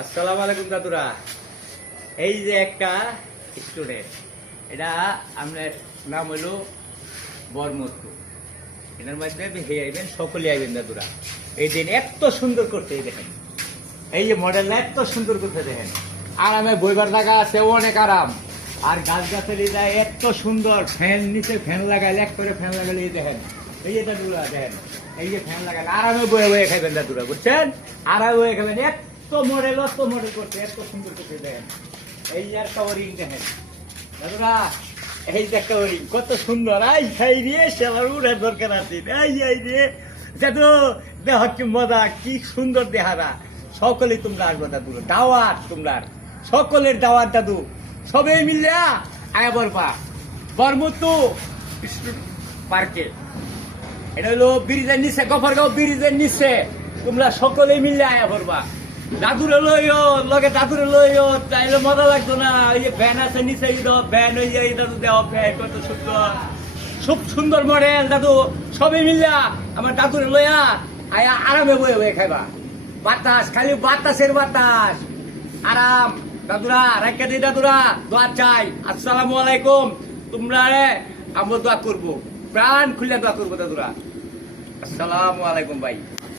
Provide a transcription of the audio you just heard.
আসসালামু আলাইকুম দাদুরা। এই যে একটা স্টুডেন্ট, এটা আপনার নাম হলো বরমতু। এটার মাধ্যমে হে আইবেন, সকলে আইবেন দাদুরা। এই দিন এত সুন্দর করতে দেখেন, এই যে মডেলটা এত সুন্দর করতে দেখেন। আরামে বইবার জায়গা আছে, অনেক আরাম। আর গাছ গাছের এত সুন্দর, ফ্যান নিচে ফ্যান লাগাইলে, এক করে ফ্যান লাগালে দেখেন। এই যে দাদুরা দেখেন, এই যে ফ্যান লাগাইলে আরামে বয়ে বয়ে খাইবেন দাদুরা, বুঝছেন? আরামে বয়ে খাবেন। এত মডেল করতে, এত সুন্দর করতে দেখেন। এই যে একটা ওরিং দেখেন দাদুরা, এই যে একটা ওরিং কত সুন্দর। আই খাই রে, সেবার উড়ার দরকার আছে। এই রে দাদু, দেহ কি মজা, কি সুন্দর দেহারা। সকলেই তোমরা আসবো দাদু, দাওয়াত তোমরা, সকলের দাওয়াত দাদু। সবাই মিলে আয়া বলবা বরমতু পার্কে। এটা হলো ব্রিজের নিচে, গফরগাঁও ব্রিজের নিচে। তোমরা সকলে মিলে আয়া করবা। দাদুরে লইও, লগে দাদুরে লইও, তাইলে মজা লাগতো না। এই যে ভ্যান আছে নিচে, ভ্যান ওই যে দাদু দেওয়া ভ্যান কত সুন্দর, খুব সুন্দর মডেল দাদু। সবাই মিলে আমার দাদুরে লইয়া আয়া আরামে বয়ে বয়ে খাইবা। বাতাস, খালি বাতাসের বাতাস, আরাম দাদুরা। রাখা দিই দাদুরা, দোয়া চাই। আসসালামু আলাইকুম। তোমরা আমরা দোয়া করবো, প্রাণ খুলে দোয়া করবো দাদুরা। আসসালামু আলাইকুম ভাই।